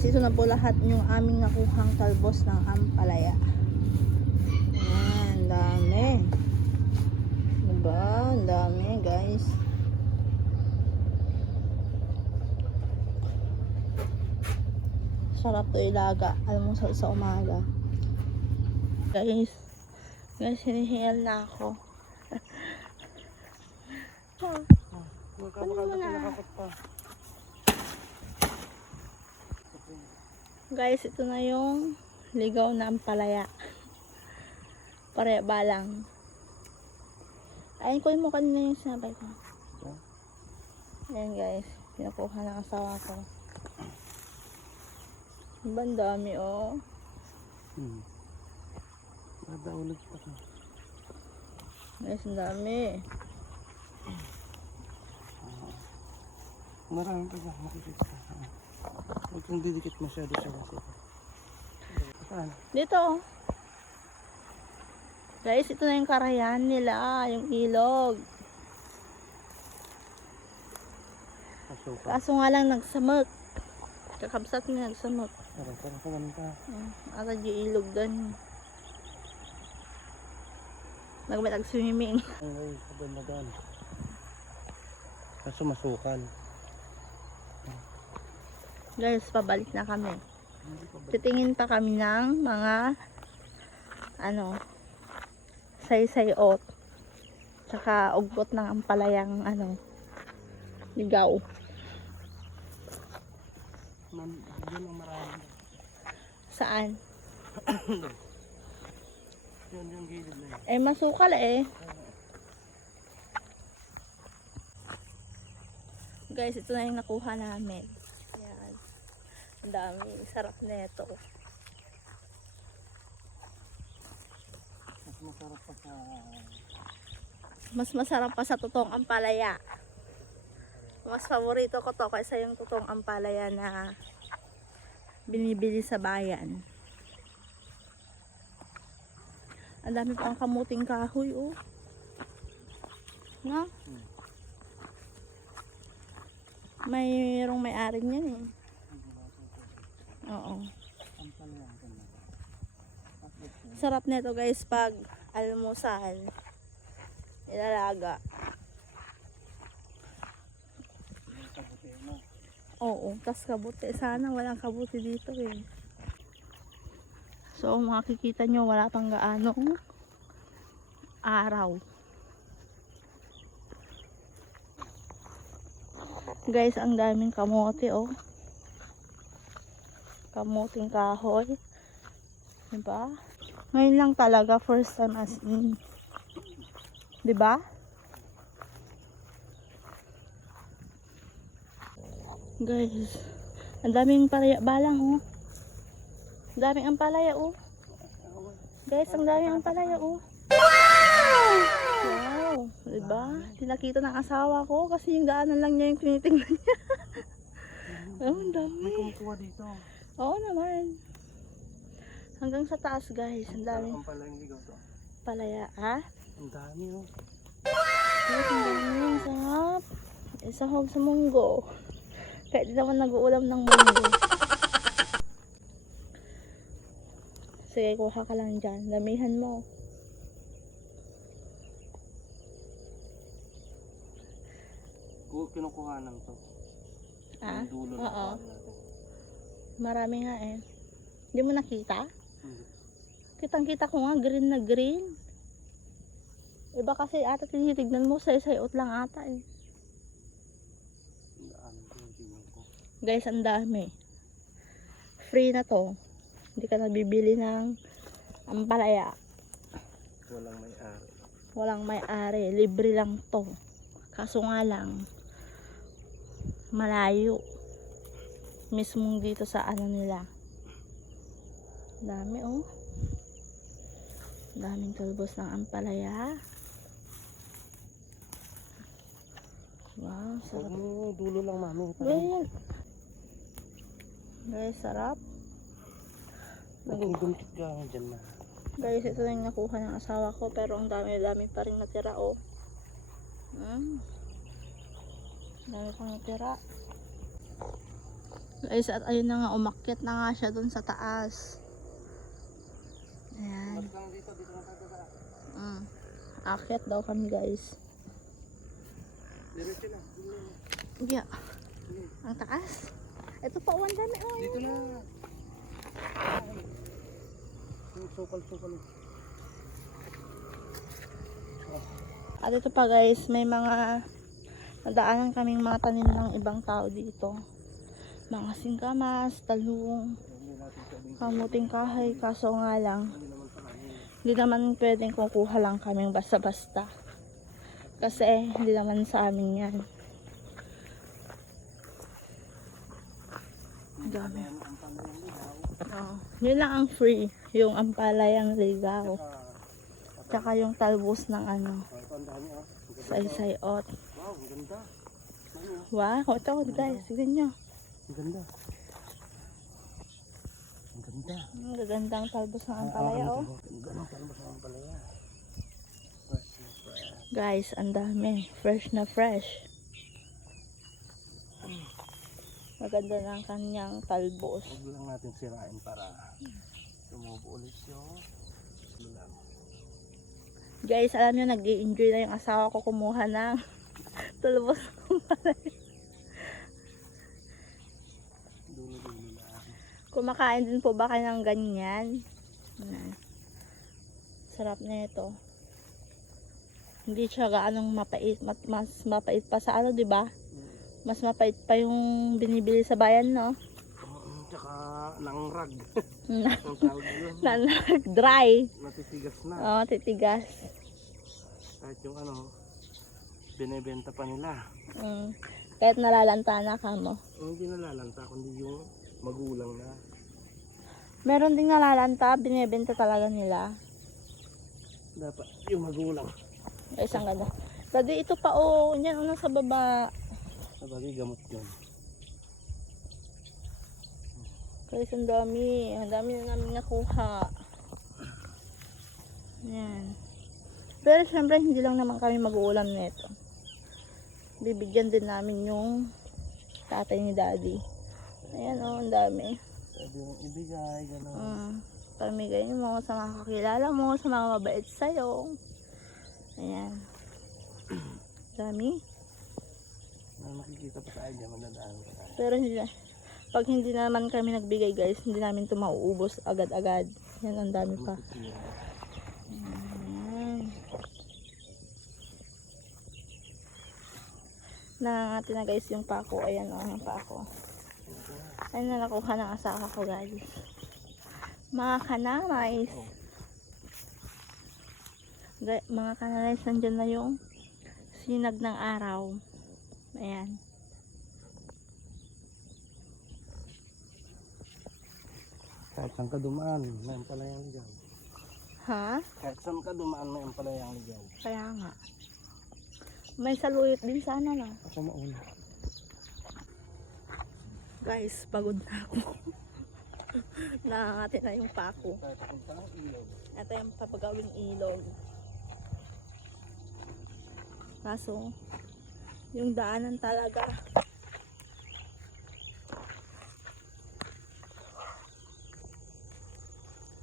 Guys, ito na po lahat yung aming nakuhang talbos ng ampalaya. Ayan, dami. Diba? Ang dami, guys. Sarap to ilaga. Almusal sa umaga. Guys, hinihingal na ako. Ano na? Guys, ito na yung ligaw na ampalaya. Pare balang. Ayun ko mo kanina yung sinabay ko. Ayan guys, pinakuha ng asawa ko. Ang dami oh. Madaulog pa ka. Guys, ang dami. Marami pa ba? Makikita ka. Huwag kang didikit masyado siya kasi. Saan? Dito oh. Guys, ito na yung karayan nila, yung ilog. Kaso nga lang nagsamot. Kakabsat nga nagsamot. Tara ka. Ata yung ilog doon. Nag-swimming. Ay, kaban. Kaso masukan. Guys, pabalik na kami. Titingin pa kami ng mga saysayot. Tsaka ugbot ng ampalayang ligaw. Yun ang marami. Saan? Yung gilid na yun. Eh, masukal eh. Guys, ito na yung nakuha namin. Ayan. Ang dami. Sarap neto. Mas masarap pa sa totoong ampalaya. Mas paborito ko to kaysa yung totoong ampalaya na binibili sa bayan. Ang dami pa ang kamuting kahoy oh. No? Mayroong may-ari niyan eh. Oo. Sarap nito guys pag almusal. Ilalaga. Oo, tas kabuti. Sana walang kabuti dito eh. So makikita nyo wala pang gaanong araw. Guys, ang daming kamote oh. Kamuting kahoy. Diba? Ngayon lang talaga first time as in. Diba? Guys, ang daming palaya balang oh. Ang daming ampalaya oh. Guys, ang daming ampalaya oh. Wow! Diba? Tinakita ng asawa ko kasi yung daanan lang niya yung tinitingnan niya. Oh, ang dami. May kumukuha dito. Oo naman. Hanggang sa taas guys, ang dami. Ang pala yung ligaw to. Palaya, ha? Ang dami oh. Guys, ang dami. Ang sarap. Isahog sa munggo. Kahit di naman nag-uulam ng munggo. Sige, kuha ka lang dyan. Damihan mo. Kinukuhanan to. Ah? Yung dulo Oo. na natin. Marami nga eh. Hindi mo nakita? Hindi. Kitang-kita ko nga, green na green. Iba kasi ata tinitignan mo, say-sayot lang ata eh. Guys, ang dami. Free na to. Hindi ka nabibili ng ampalaya. Walang may-ari. Walang may-ari. Libre lang to. Kaso nga lang, malayo. Mismong dito sa nila. Dami oh. Daming talbos ng ampalaya. Wow, sarap. Dulo lang mami. Ganyan. Guys, sarap. Nagugumtit ka dyan na. Guys, ito na yung nakuha ng asawa ko. Pero ang dami-dami pa rin natira oh. Dami pang natira. Guys, at ayun na nga, umakyat na nga siya dun sa taas. Ayan. Balik lang dito na tayo sa. Akyat daw kami guys. Diretso lang. Yeah. Ang taas. Ito pa, ang dami. Oh, Dito na. Yung sukal-sukal. At ito pa guys, may mga nadaanan kaming mga tanim ng ibang tao dito. Mga singkamas, talong, kamuting kahoy, kaso nga lang, hindi naman pwedeng kukuha lang kaming basta-basta. Kasi hindi naman sa amin yan. Ang dami. Yun lang ang free, yung ampalayang ligaw. Tsaka yung talbos ng ano, saysayot. Wow, ang ganda. Wow, ito guys, tignan nyo. Ang ganda. Ang ganda. Ang gagandang talbos ng ampalaya, oh. Ang ganda ng talbos ng ampalaya. Guys, ang dami. Fresh na fresh. Maganda ng kanyang talbos. Huwag lang natin sirain para tumubo ulit yung lulang. Guys, alam nyo, nag-i-enjoy na yung asawa ko kumuha ng talbos ng ampalaya. Dulo-dulo lang. Kumakain din po ba kayo ng ganyan? Yan. Sarap na ito. Hindi siya gaanong mapait, mas mapait pa sa ano, 'di ba? Mas mapait pa yung binibili sa bayan, no? Tsaka nangrag. Ang tawag yun. Dry. Natitigas na. Oo, titigas. Kahit yung ano, binibenta pa nila. Kahit nalalanta na ka mo. Hindi nalalanta, kundi yung magulang na. Meron ding nalalanta, binibenta talaga nila. Dapat yung magulang. Ay, isang ganda. Dati ito pa, oh, yan, una sa baba. Sabagay, gamot yun. Guys, ang dami. Ang dami na namin nakuha. Yan. Pero syempre, hindi lang naman kami mag-uulam nito. Bibigyan din namin yung tatay ni daddy. Ayan, oh, ang dami. Pwede yung ibigay, gano'n. Pamigay mo sa mga kakilala mo, sa mga mabait sa'yo. Ayan. Dami. Makikita pa tayo dyan, madadaan pa tayo. Pero hindi, pag hindi naman kami nagbigay guys, hindi namin ito mauubos agad-agad. Yan, ang dami pa. Ayan. Nangangati na guys yung pako. Ayan, oh, yung pako. Ayan na nakuha ng asawa ko guys. Mga kananays. Mga kananays, nandyan na yung sinag ng araw. Ayan. Kahit saan ka dumaan, may ampalayang ligaw. Ha? Kahit saan ka dumaan, may ampalayang ligaw. Kaya nga. May saluyot din sana na. Ako mauna. Guys, pagod na ako. Nakangati na yung pako. Papunta ng ilog. Ito yung papagawing ilog. Kaso, yung daanan talaga.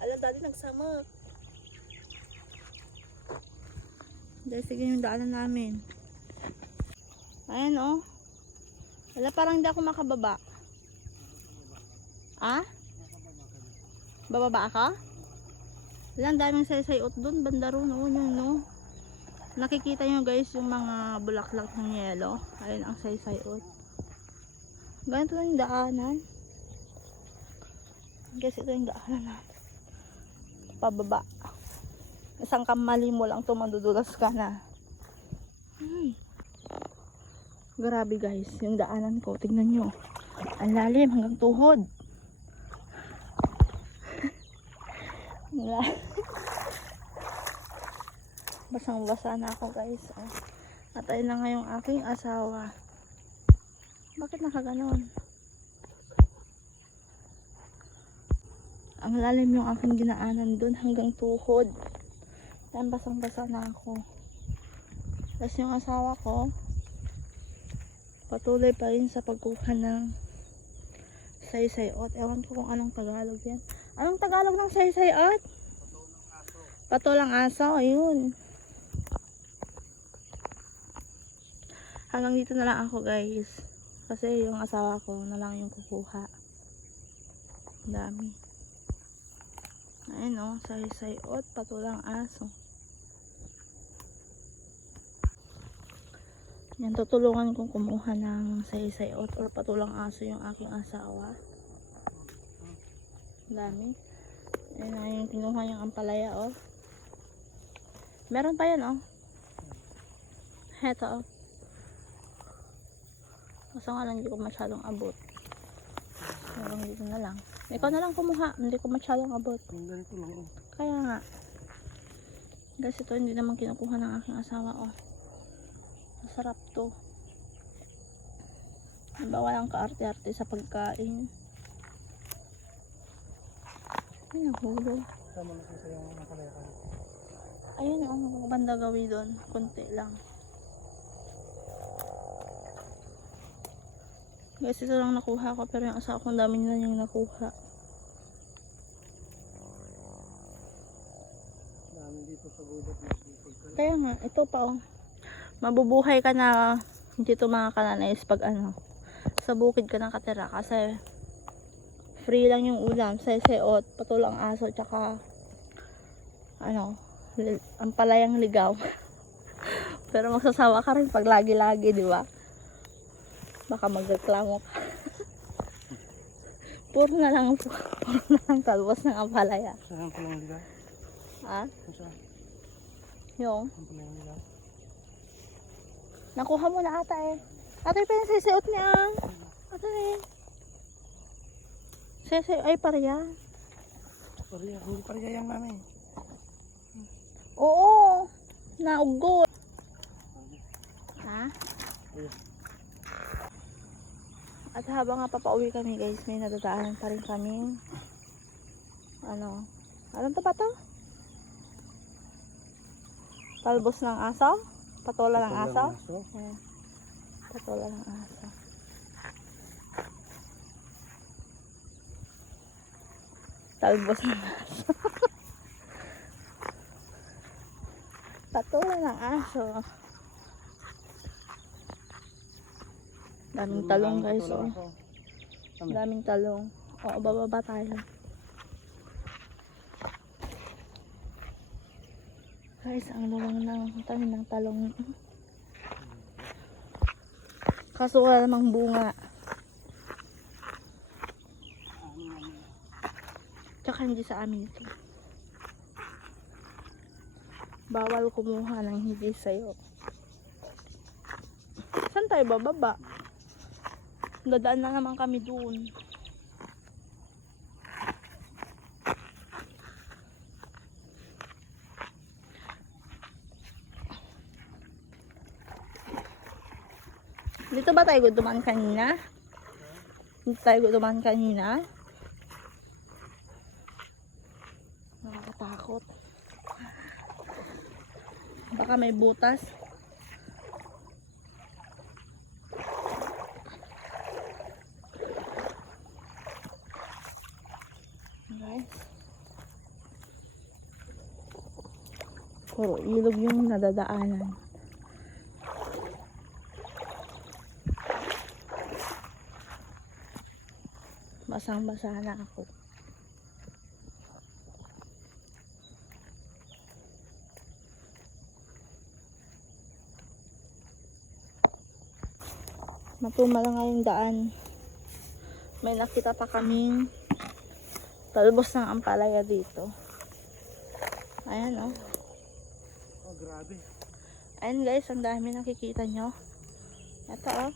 Alam, dati nagsamok. Dahil sige yung daanan namin. Ayan, oh. Wala, parang hindi ako makababa. Ah? Bababa ka? Wala, ang daming saysayot doon. Banda ron, oh, yun, no? Nakikita nyo guys yung mga bulaklak ng yelo. Ayun ang saysayot. Ganito lang yung daanan. Guys, ito yung daanan na. Pababa. Isang kamali mo lang tumadudulas ka na. Grabe guys, yung daanan ko. Tingnan nyo. Ang lalim hanggang tuhod. Basang-basa na ako guys. At ayun na nga yung aking asawa. Bakit nakaganon? Ang lalim yung aking dinaanan dun hanggang tuhod. Yan, basang-basa na ako. Tapos yung asawa ko, patuloy pa rin sa pagkuha ng Saysayot. Ewan ko kung anong Tagalog yan. Anong Tagalog ng saysayot? Patulang aso. Ayun. Hanggang dito na lang ako guys. Kasi yung asawa ko na lang yung kukuha. Ang dami. Ayun o. Saysayot. Patulang aso. Yan, tutulungan kong kumuha ng saysayot or patulang aso yung aking asawa. Dami. Ayun na yung kinuha yung ampalaya, oh. Meron pa yan, oh. Heto, oh. Kaso nga lang, hindi ko masyadong abot. Meron dito na lang. Ikaw na lang kumuha. Hindi ko masyadong abot. Ganito lang, oh. Kaya nga. Guys, ito hindi naman kinukuha ng aking asawa, oh. Masarap to. Diba walang kaarte-arte sa pagkain. Ay, nahulog. Tama na siya yung nakalaya ka. Ayun, ang banda gawi doon. Kunti lang. Guys, ito lang nakuha ko. Pero yung asawa kong dami na yung nakuha. Dami dito sa gubat. Kaya nga, ito pa oh. Mabubuhay ka na dito mga kananays pag ano. Sa bukid ka nakatira. Kasi free lang yung ulam. Saysayot, patulang aso, tsaka ano, ampalayang ligaw. Pero magsasawa ka rin pag lagi-lagi, di ba? Baka magreklamo ka. Puro na lang talbos ng ampalaya. Saan pa lang nila? Ha? Saan? Yung Saan pa lang nila? nakuha mo na ata eh. Ate pa yung saysayot niya. Ate eh. Saysayot ay pareha. Pareha, hindi pareha yan namin. Oo. Naugot. Ha? At habang nga papauwi kami guys, may nadadaanan pa rin kami. Ano? Anong to ba to? Talbos ng aso? Patola ng aso? Ayan. Patola ng aso. Talbos ng aso. Patola ng aso. Daming talong guys, oh. Daming talong. Oo, bababa tayo. Guys, ang luwang ng tanim ng talong. Kaso wala namang bunga. Tsaka hindi sa amin ito. Bawal kumuha ng hindi sa'yo. Saan tayo bababa? Dadaan na naman kami doon. Dito ba tayo dumaan kanina? Dito tayo dumaan kanina? Nakakatakot. Baka may butas. Guys. Puro ilog yung nadadaanan. Basang-basa na ako. Matuma lang nga yung daan. May nakita pa kaming talbos ng ampalaya dito. Ayan oh. Oh, grabe. Ayan guys, ang dami nakikita nyo. Ito oh.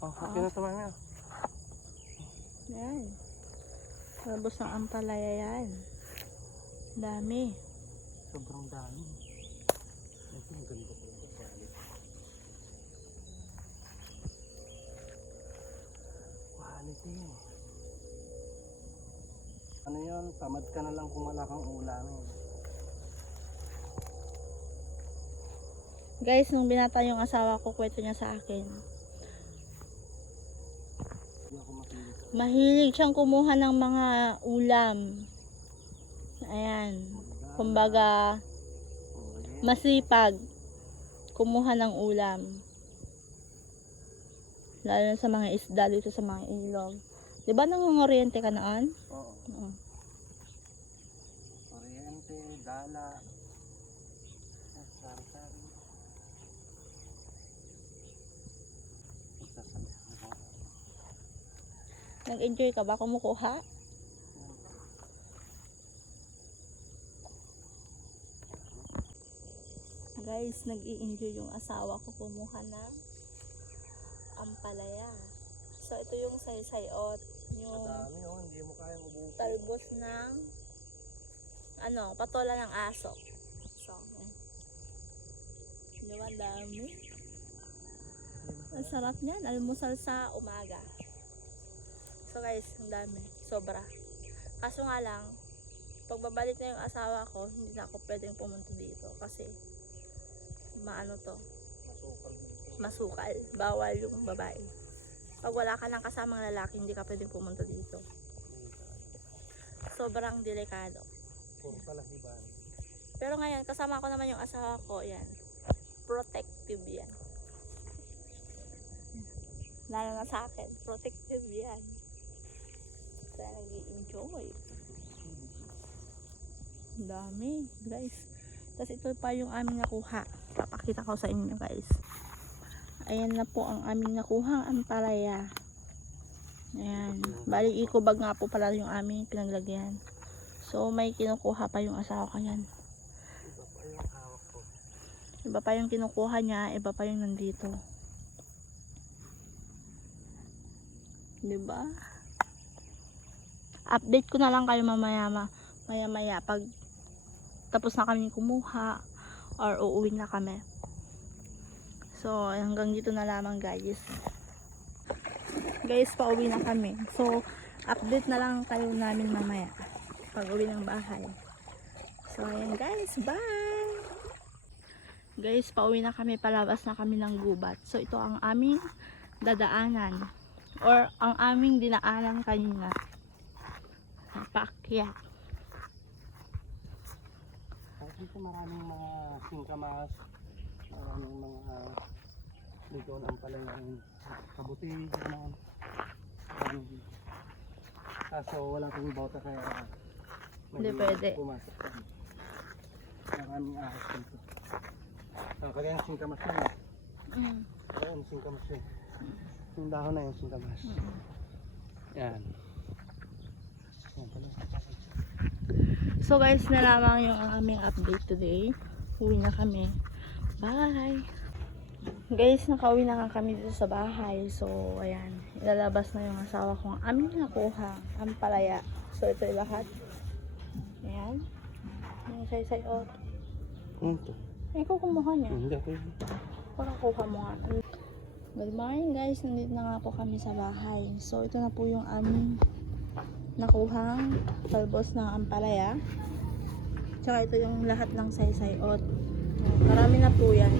Oh, okay na sa mga. Ayan. Talbos ng ampalaya yan. Dami. Sobrang dami. Ito ang ganda po. Quality. Ano yun? Tamad ka na lang kung wala kang ulam. Guys, nung binata yung asawa ko, kwento niya sa akin. Hindi ako makinig. Mahilig siyang kumuha ng mga ulam. Ayan. Kumbaga, masipag kumuha ng ulam. Lalo na sa mga isda dito sa mga ilog. Diba nangungoriente ka noon? Oo. Oo. Oriente, dala. Sari-sari. Nag-enjoy ka ba kumukuha? Guys, nag-i-enjoy yung asawa ko kumuha ng ampalaya. So, ito yung saysayot. Yung Madami oh, hindi mo kayang ubusin. talbos ng patola ng aso. So, yan. Di ba, dami? Ang sarap niyan. Almusal sa umaga. So guys, ang dami. Sobra. Kaso nga lang, pagbabalik na yung asawa ko, hindi na ako pwedeng pumunta dito. Kasi, maano to? Masukal dito. Masukal. Bawal yung babae. Pag wala ka ng kasamang lalaki, hindi ka pwedeng pumunta dito. Sobrang delikado. Puro palahiban. Pero ngayon, kasama ko naman yung asawa ko, yan. Protective yan. Lalo na sa akin, protective yan. Kaya nag-i-enjoy. Ang dami, guys. Tapos ito pa yung aming nakuha. Papakita ko sa inyo, guys. Ayan na po ang aming nakuha, ang ampalaya. Ayan. Bali, ikubag nga po pala yung aming pinaglagyan. So, may kinukuha pa yung asawa ko yan. Iba pa yung hawak ko. Iba pa yung kinukuha niya, iba pa yung nandito. Diba? Update ko na lang kayo maya-maya pag tapos na kami kumuha or uuwi na kami. So, hanggang dito na lamang, guys. Guys, pauwi na kami. So, update na lang kayo namin mamaya pag uwi ng bahay. So, ayan guys, bye! Guys, pauwi na kami, palabas na kami ng gubat. So, ito ang aming dadaanan or ang aming dinaanan kanina. Paakyat. Dito maraming mga singkamas, maraming mga ligaw ng ampalaya, kabuti, gano'n. Maraming dito. Kaso wala pong bota kaya Hindi pwede. pumasok pa. Maraming ahas dito. Kaya yung singkamas na yun. Kaya yung singkamas yun. Yung dahon na yung singkamas. Yan. Yan pala. So guys, na lamang yung aming update today. Uwi na kami. Bye! Guys, nakauwi na kami dito sa bahay. So, ayan. Ilalabas na yung asawa kong aming nakuha. Ang palaya. So, ito yung lahat. Ayan. Yung saysayot. Ito. Ikaw kumuha niya. Hindi ako yun. Para kuha mo nga. Good morning guys. Nandito na nga po kami sa bahay. So, ito na po yung aming nakuhang talbos ng ampalaya. Tsaka ito yung lahat ng saysayot. Marami na po yan.